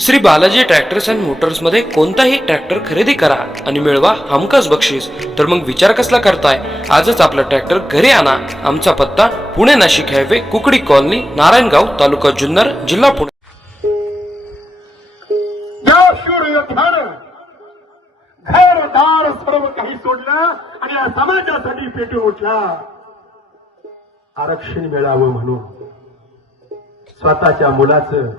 Shri Balaji tractors and मोटर्समध्ये कोणताही tractor खरेदी करा आणि मिळवा हमखास बक्षीस. तर मग विचार कसला करताय? आजच आपला ट्रॅक्टर घरी आणा. आमचा पत्ता पुणे नाशिक हायवे कुकडी कॉलनी नारायणगाव तालुका जुन्नर जिल्हा पुणे. सर्व काही सोडलं आणि या समाजासाठी उठला. आरक्षण मिळावं म्हणून स्वतःच्या मुलाचं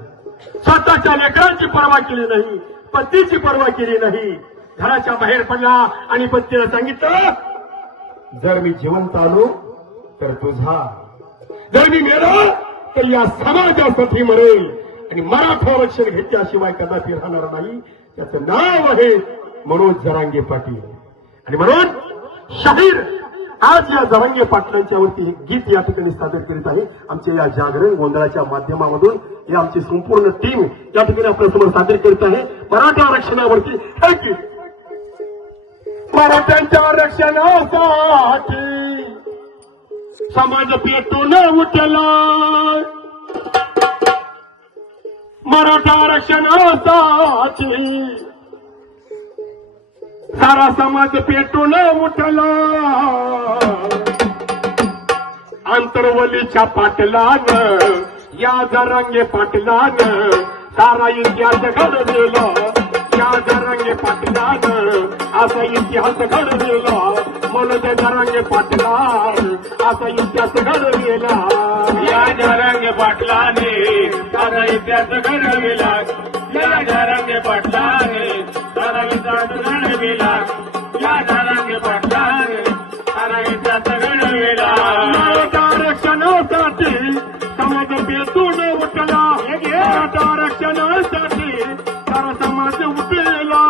स्वतःच्या लेकरांची पर्वा केली नाही पत्नीची पर्वा केली नाही. घराच्या बाहेर पडला आणि पत्नीला सांगितलं जर मी जिवंत आलो तर तुझा जर मी मेलो तर या समाजासाठी मरेल. आणि मराठा आरक्षण घेतल्याशिवाय कदापि राहणार नाही. त्याचं नाव आहे मनोज जरांगे पाटील. आणि म्हणून शाहीर आज या जरांगे पाटलांच्या वरती हे गीत या ठिकाणी सादर करीत आहे. आमच्या या जागरण गोंधळाच्या माध्यमामधून हे आमची संपूर्ण टीम या ठिकाणी आपल्यासमोर सादर करीत आहे. मराठा आरक्षणावरती हे गीत. मराठ्यांच्या आरक्षणासाठी समाज पेटून उठला. मराठा आरक्षणासाठी सारा समाज पेटून उठला. आंतरवलीच्या पाटलान या जरांगे पाटलान सारा इतिहास घडविला. या जरांगे पाटलान असा इतिहास घडलेला म्हणून त्या जरांगे पाटलान असा इतिहास घडलेला या जरंगे पाटलाने असा इतिहास घडविला. या जरंगे घडविला या जरंगे पाटलाने सारा इतिहास घडविला मराठा आरक्षणासाठी समाज बेतून उठला. मराठा आरक्षणासाठी सारा समाज उठला.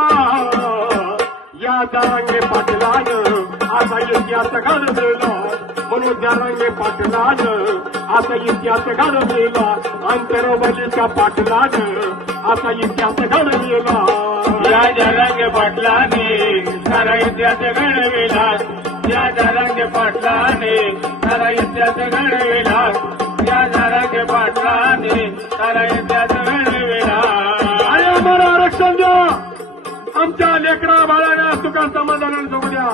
या दारांगे पाटलानं असा इतिहास घडविला. म्हणून दारांगे पाटलानं असा इतिहास घडविला. अंतरवलीच्या पाटलानं असा इतिहास घडविला. या जरंगे पाटलाने सारा इतिहास घडविला या जरंगे पाटलाने सारा इतिहास घडविला या जरंगे पाटलाने सारा इतिहास घडविला आणि आम्हाला आरक्षण द्या. आमच्या लेकरा बाळांना सुखा समाधानाने जगू द्या.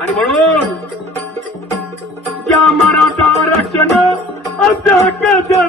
आणि म्हणून या मराठा आरक्षण आमच्या हक्काचं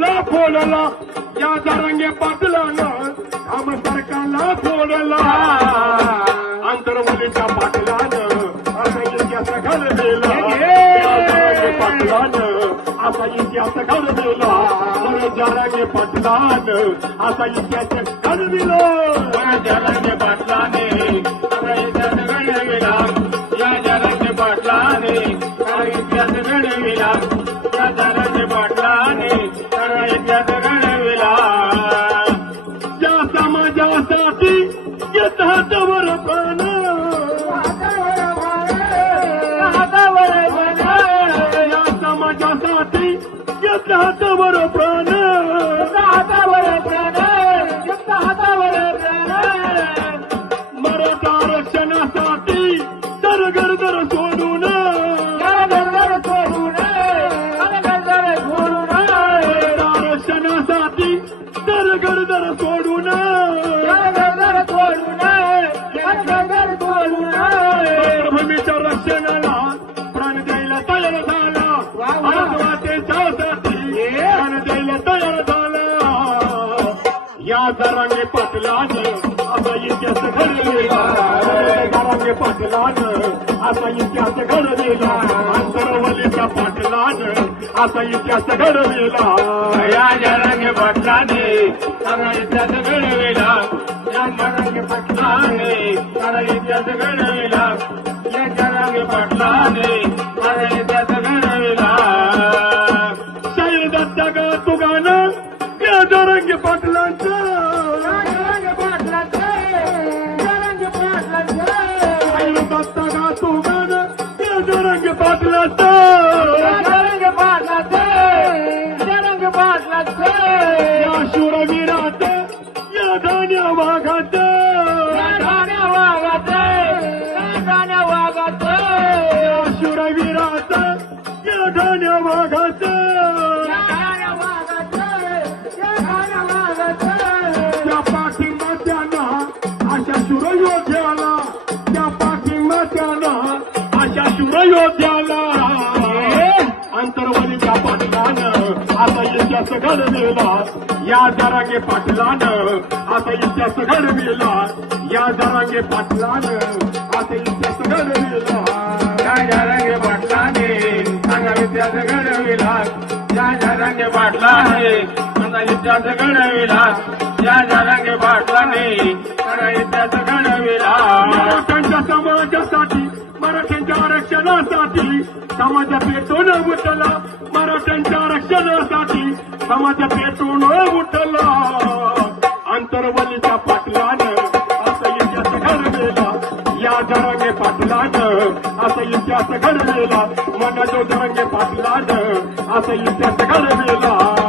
सरकारला फोडला या जरंगे पाटलानं आम सरकारला फोडला आंतरवलीच्या पाटलानं असा इतिहास घडलेला या जरांगे पाटलानं असा इतिहास घडविला अरे जरांगे पाटलानं असा इतिहास घडविला या जरंगे पाटलाने सारा इतिहास घडविला या जरंगे पाटलाने सारा इतिहास घडविला येत हातावर प्राण. मराठा आरक्षणासाठी दर गरदर सोडून पाटलान आता इतिहास घडलेला दारांगे पाटलान आता इतिहास घडलेला अंतरवलीच्या पाटलान आता इतिहास घडलेला या जरांगे पाटलाने आता इतिहास घडलेला या जरांगे पाटलाने आता इतिहास घडलेला या जरांगे पाटलाने आता इतिहास घडलेला शाहीर दत्ता का तुगानं या जरांगे पाटलांचा. वागत त्या पाठिंबात्याना अशा शुरयोध्याला त्या पाठिंबात्याना अशा शुरयोध्याला अंतरवलीच्या पाटलानं आता इतिहास घडविला या जरांगे पाटलानं आता इतिहास घडविला या जरांगे पाटलानं सांगा घडविला या जरांगे पाटलाने सांगा घडविला मराठ्यांच्या समाजासाठी मराठ्यांच्या आरक्षणासाठी समाज पेटून उठला. मराठ्यांच्या आरक्षणासाठी समाज पेटून उठला. आंतरवलीच्या पाटलानं असं इतिहास घडवेला या जरांगे पाटलानं असं इतिहास घडवेला मनाजो जरांगे पाटलानं असं इतिहास घडवेला